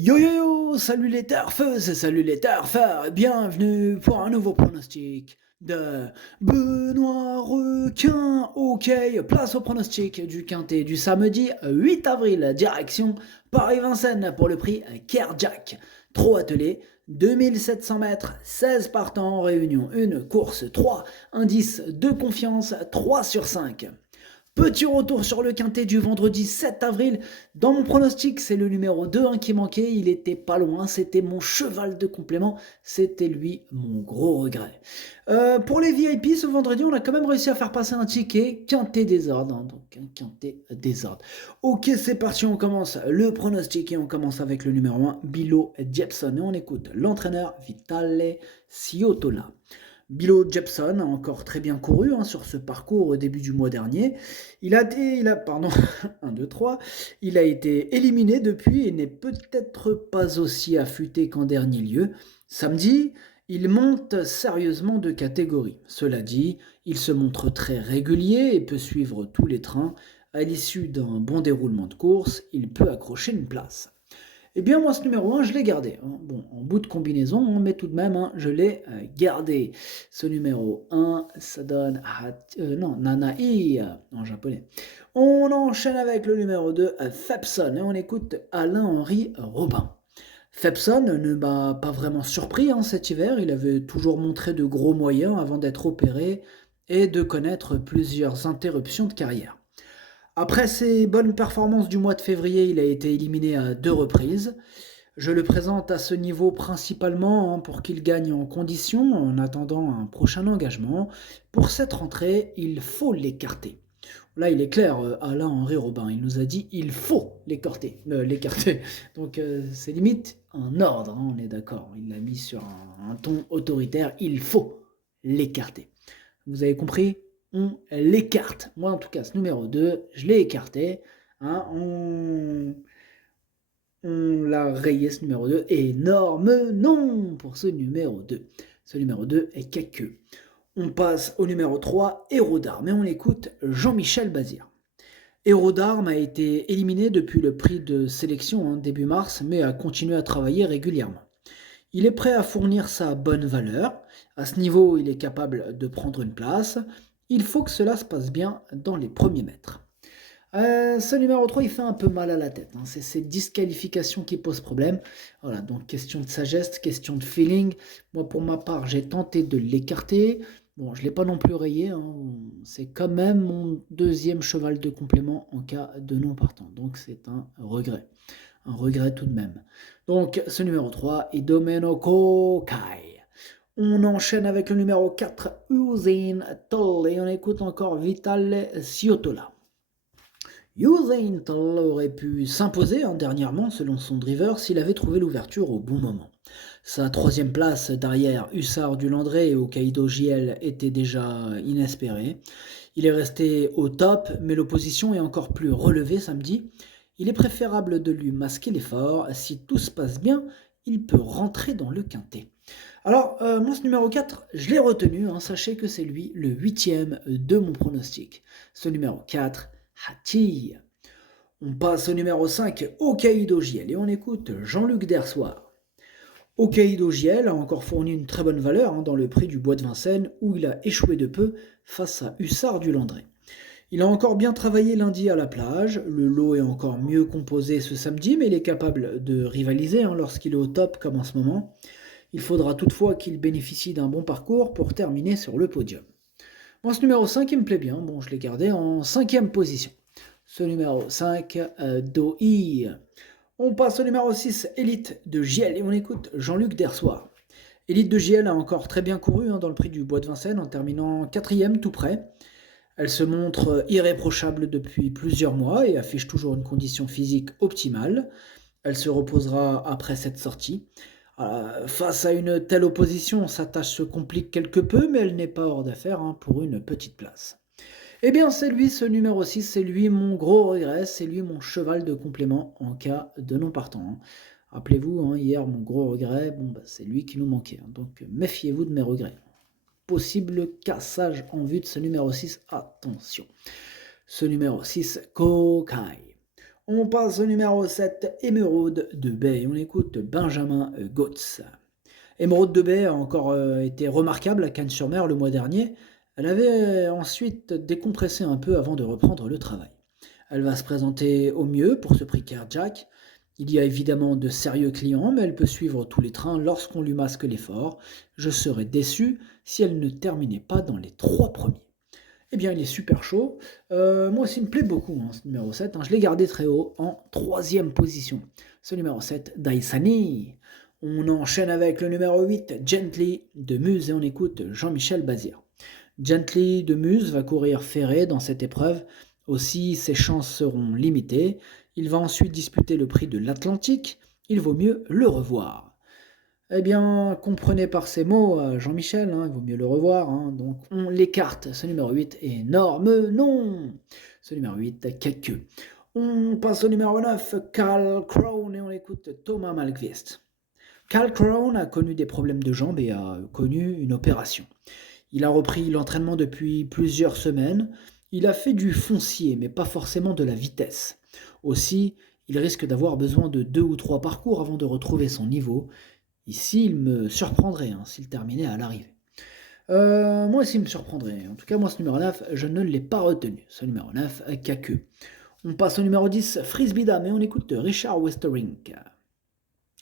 Yo yo yo, salut les turfeuses, salut les turfeurs, bienvenue pour un nouveau pronostic de Benoît Requin. Ok, place au pronostic du quintet du samedi 8 avril, direction Paris-Vincennes pour le prix Kerjack. Trop attelé, 2700 mètres, 16 partants en réunion, une course 3, indice de confiance 3 sur 5. Petit retour sur le quintet du vendredi 7 avril. Dans mon pronostic, c'est le numéro 2 qui manquait. Il était pas loin. C'était mon cheval de complément. C'était lui mon gros regret. Pour les VIP, ce vendredi, on a quand même réussi à faire passer un ticket quintet désordre. Donc un quintet désordre. Ok, c'est parti. On commence le pronostic et on commence avec le numéro 1, Bilo Jepson. Et on écoute l'entraîneur Vitale Ciotola. Bilo Jepson a encore très bien couru sur ce parcours au début du mois dernier. Il a 1, 2, 3. Il a été éliminé depuis et n'est peut-être pas aussi affûté qu'en dernier lieu. Samedi, il monte sérieusement de catégorie. Cela dit, il se montre très régulier et peut suivre tous les trains. À l'issue d'un bon déroulement de course, il peut accrocher une place. Eh bien, moi, ce numéro 1, je l'ai gardé. Bon, en bout de combinaison, mais tout de même, je l'ai gardé. Ce numéro 1, ça donne Nanai en japonais. On enchaîne avec le numéro 2, Fepson, et on écoute Alain-Henri Robin. Fepson ne m'a pas vraiment surpris cet hiver. Il avait toujours montré de gros moyens avant d'être opéré et de connaître plusieurs interruptions de carrière. Après ses bonnes performances du mois de février, il a été éliminé à 2 reprises. Je le présente à ce niveau principalement pour qu'il gagne en condition en attendant un prochain engagement. Pour cette rentrée, il faut l'écarter. Là, il est clair, Alain-Henri Robin, il nous a dit il faut l'écarter. Donc c'est limite un ordre, on est d'accord. Il l'a mis sur un ton autoritaire, il faut l'écarter. Vous avez compris? On l'écarte. Moi, en tout cas, ce numéro 2, je l'ai écarté. On l'a rayé, ce numéro 2. Énorme non pour ce numéro 2. Ce numéro 2 est caqueux. On passe au numéro 3, Héros d'Armes, et on écoute Jean-Michel Bazir. Héros d'Armes a été éliminé depuis le prix de sélection début mars, mais a continué à travailler régulièrement. Il est prêt à fournir sa bonne valeur. À ce niveau, il est capable de prendre une place. Il faut que cela se passe bien dans les premiers mètres. Ce numéro 3, il fait un peu mal à la tête. C'est ces disqualifications qui posent problème. Voilà, donc question de sagesse, question de feeling. Moi, pour ma part, j'ai tenté de l'écarter. Bon, je ne l'ai pas non plus rayé. C'est quand même mon deuxième cheval de complément en cas de non partant. Donc c'est un regret. Un regret tout de même. Donc ce numéro 3 est Domenico Kai. On enchaîne avec le numéro 4, Usain Toll, et on écoute encore Vitale Ciotola. Usain Toll aurait pu s'imposer dernièrement selon son driver s'il avait trouvé l'ouverture au bon moment. Sa troisième place derrière Hussard du Landré et Hokkaido JL était déjà inespérée. Il est resté au top, mais l'opposition est encore plus relevée samedi. Il est préférable de lui masquer l'effort. Si tout se passe bien, il peut rentrer dans le quintet. Alors, moi, ce numéro 4, je l'ai retenu. Sachez que c'est lui, le 8e de mon pronostic. Ce numéro 4, Hati. On passe au numéro 5, Hokkaido JL, et on écoute Jean-Luc Dersoir. Hokkaido JL a encore fourni une très bonne valeur dans le prix du Bois de Vincennes, où il a échoué de peu face à Hussard du Landré. Il a encore bien travaillé lundi à la plage, le lot est encore mieux composé ce samedi, mais il est capable de rivaliser lorsqu'il est au top comme en ce moment. Il faudra toutefois qu'il bénéficie d'un bon parcours pour terminer sur le podium. Moi, ce numéro 5, il me plaît bien, bon, je l'ai gardé en 5e position. Ce numéro 5, Doi. On passe au numéro 6, Elite de JL, et on écoute Jean-Luc Dersoir. Elite de JL a encore très bien couru dans le prix du Bois de Vincennes en terminant 4e tout près. Elle se montre irréprochable depuis plusieurs mois et affiche toujours une condition physique optimale. Elle se reposera après cette sortie. Face à une telle opposition, sa tâche se complique quelque peu, mais elle n'est pas hors d'affaire pour une petite place. Eh bien, c'est lui, ce numéro 6, c'est lui mon gros regret, c'est lui mon cheval de complément en cas de non partant. Rappelez-vous, hier, mon gros regret, c'est lui qui nous manquait. Donc, méfiez-vous de mes regrets. Possible cassage en vue de ce numéro 6, attention. Ce numéro 6, Kokai. On passe au numéro 7, Émeraude de Bay. On écoute Benjamin Gotz. Émeraude de Bay a encore été remarquable à Cannes-sur-Mer le mois dernier. Elle avait ensuite décompressé un peu avant de reprendre le travail. Elle va se présenter au mieux pour ce prix Kerjack. Il y a évidemment de sérieux clients, mais elle peut suivre tous les trains lorsqu'on lui masque l'effort. Je serais déçu si elle ne terminait pas dans les 3 premiers. Eh bien, il est super chaud. Moi aussi, il me plaît beaucoup, ce numéro 7. Je l'ai gardé très haut, en troisième position. Ce numéro 7, Daisani. On enchaîne avec le numéro 8, Gently de Muse, et on écoute Jean-Michel Bazir. Gently de Muse va courir ferré dans cette épreuve. Aussi, ses chances seront limitées. Il va ensuite disputer le prix de l'Atlantique. Il vaut mieux le revoir. Eh bien, comprenez par ces mots, Jean-Michel, il vaut mieux le revoir. Donc, on l'écarte. Ce numéro 8 est énorme, non. Ce numéro 8, quelques. On passe au numéro 9, Carl Crown, et on écoute Thomas Malmqvist. Carl Crown a connu des problèmes de jambes et a connu une opération. Il a repris l'entraînement depuis plusieurs semaines. Il a fait du foncier, mais pas forcément de la vitesse. Aussi, il risque d'avoir besoin de 2 ou 3 parcours avant de retrouver son niveau. Ici, il me surprendrait s'il terminait à l'arrivée. Moi aussi, il me surprendrait. En tout cas, moi, ce numéro 9, je ne l'ai pas retenu. Ce numéro 9, Kaku. On passe au numéro 10, Frisbee Dame, et on écoute Richard Westerink.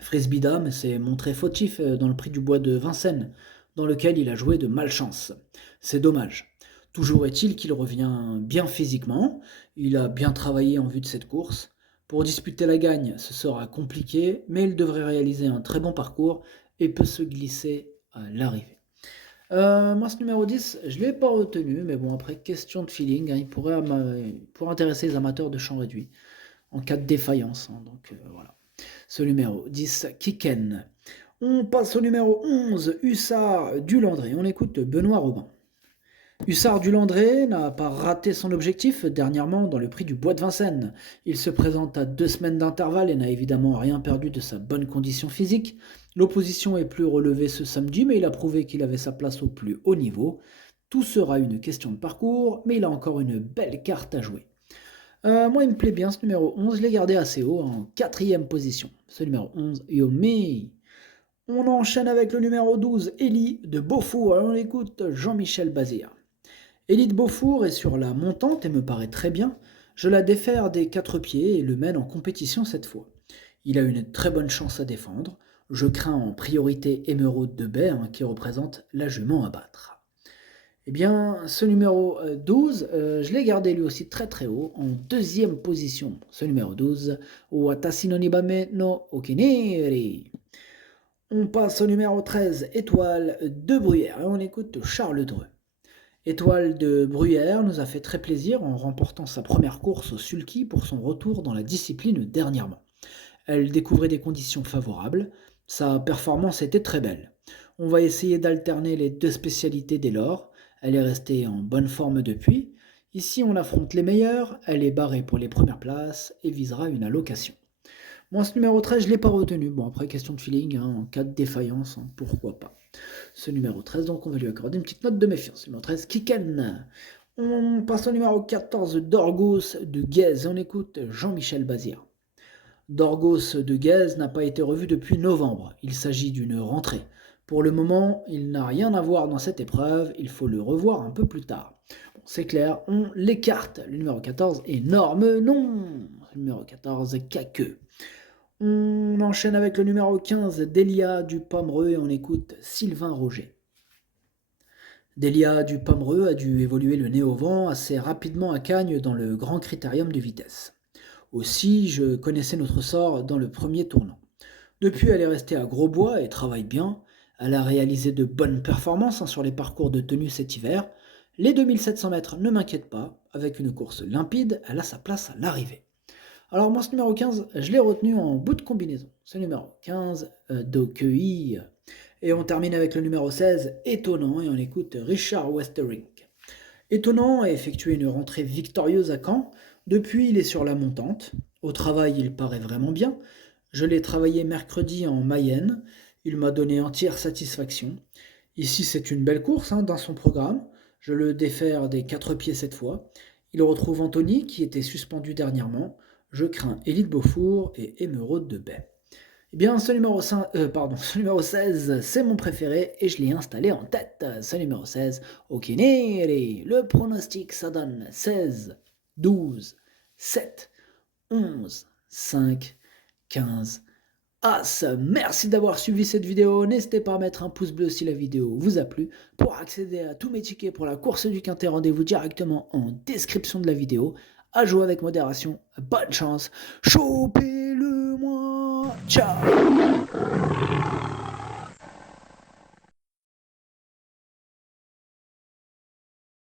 Frisbee Dame s'est montré fautif dans le prix du bois de Vincennes, dans lequel il a joué de malchance. C'est dommage. Toujours est-il qu'il revient bien physiquement. Il a bien travaillé en vue de cette course. Pour disputer la gagne, ce sera compliqué, mais il devrait réaliser un très bon parcours et peut se glisser à l'arrivée. Moi, ce numéro 10, je ne l'ai pas retenu, mais bon, après, question de feeling, il pourrait intéresser les amateurs de champ réduit en cas de défaillance. Donc voilà. Ce numéro 10, Kiken. On passe au numéro 11, Hussard du Landré. On écoute Benoît Robin. Hussard du Landré n'a pas raté son objectif dernièrement dans le prix du Bois de Vincennes. Il se présente à 2 semaines d'intervalle et n'a évidemment rien perdu de sa bonne condition physique. L'opposition est plus relevée ce samedi, mais il a prouvé qu'il avait sa place au plus haut niveau. Tout sera une question de parcours, mais il a encore une belle carte à jouer. Moi, il me plaît bien ce numéro 11, je l'ai gardé assez haut, en 4e position. Ce numéro 11, Yomi. On enchaîne avec le numéro 12, Elie de Beaufour. On écoute Jean-Michel Bazir. Elie de Beaufour est sur la montante et me paraît très bien. Je la défère des 4 pieds et le mène en compétition cette fois. Il a une très bonne chance à défendre. Je crains en priorité Émeraude de Bay qui représente la jument à battre. Eh bien, ce numéro 12, je l'ai gardé lui aussi très très haut, en 2e position. Ce numéro 12, Watashi no Nibame no Okineri. On passe au numéro 13, Étoile de Bruyère, et on écoute Charles Dreux. Étoile de Bruyère nous a fait très plaisir en remportant sa première course au sulky pour son retour dans la discipline dernièrement. Elle découvrait des conditions favorables, sa performance était très belle. On va essayer d'alterner les 2 spécialités dès lors. Elle est restée en bonne forme depuis. Ici, on affronte les meilleurs, elle est barrée pour les premières places et visera une allocation. Moi, ce numéro 13, je ne l'ai pas retenu. Bon, après, question de feeling, en cas de défaillance, pourquoi pas. Ce numéro 13, donc on va lui accorder une petite note de méfiance. Numéro 13, Kiken. On passe au numéro 14, Dorgos de Guèze. On écoute Jean-Michel Bazir. Dorgos de Guèze n'a pas été revu depuis novembre. Il s'agit d'une rentrée. Pour le moment, il n'a rien à voir dans cette épreuve, il faut le revoir un peu plus tard. Bon, c'est clair, on l'écarte. Le numéro 14, énorme non. Le numéro 14, Caqueux. On enchaîne avec le numéro 15, Delia du Pomereux, et on écoute Sylvain Roger. Delia du Pomereux a dû évoluer le nez au vent assez rapidement à Cagnes dans le grand critérium de vitesse. Aussi, je connaissais notre sort dans le premier tournant. Depuis, elle est restée à Grosbois et travaille bien. Elle a réalisé de bonnes performances sur les parcours de tenue cet hiver. Les 2700 mètres ne m'inquiètent pas. Avec une course limpide, elle a sa place à l'arrivée. Alors moi, ce numéro 15, je l'ai retenu en bout de combinaison. Ce numéro 15, Dokei. Et on termine avec le numéro 16, Étonnant, et on écoute Richard Westerink. Étonnant a effectué une rentrée victorieuse à Caen. Depuis, il est sur la montante. Au travail, il paraît vraiment bien. Je l'ai travaillé mercredi en Mayenne. Il m'a donné entière satisfaction. Ici, c'est une belle course dans son programme. Je le défère des 4 pieds cette fois. Il retrouve Anthony, qui était suspendu dernièrement. Je crains Élite Beaufour et Émeraude de Baie. Eh bien, ce numéro 16, c'est mon préféré et je l'ai installé en tête. Ce numéro 16, Okineri. Le pronostic, ça donne 16, 12, 7, 11, 5, 15, As. Merci d'avoir suivi cette vidéo. N'hésitez pas à mettre un pouce bleu si la vidéo vous a plu. Pour accéder à tous mes tickets pour la course du Quintet, rendez-vous directement en description de la vidéo. À jouer avec modération. Bonne chance. Chopez-le moi. Ciao.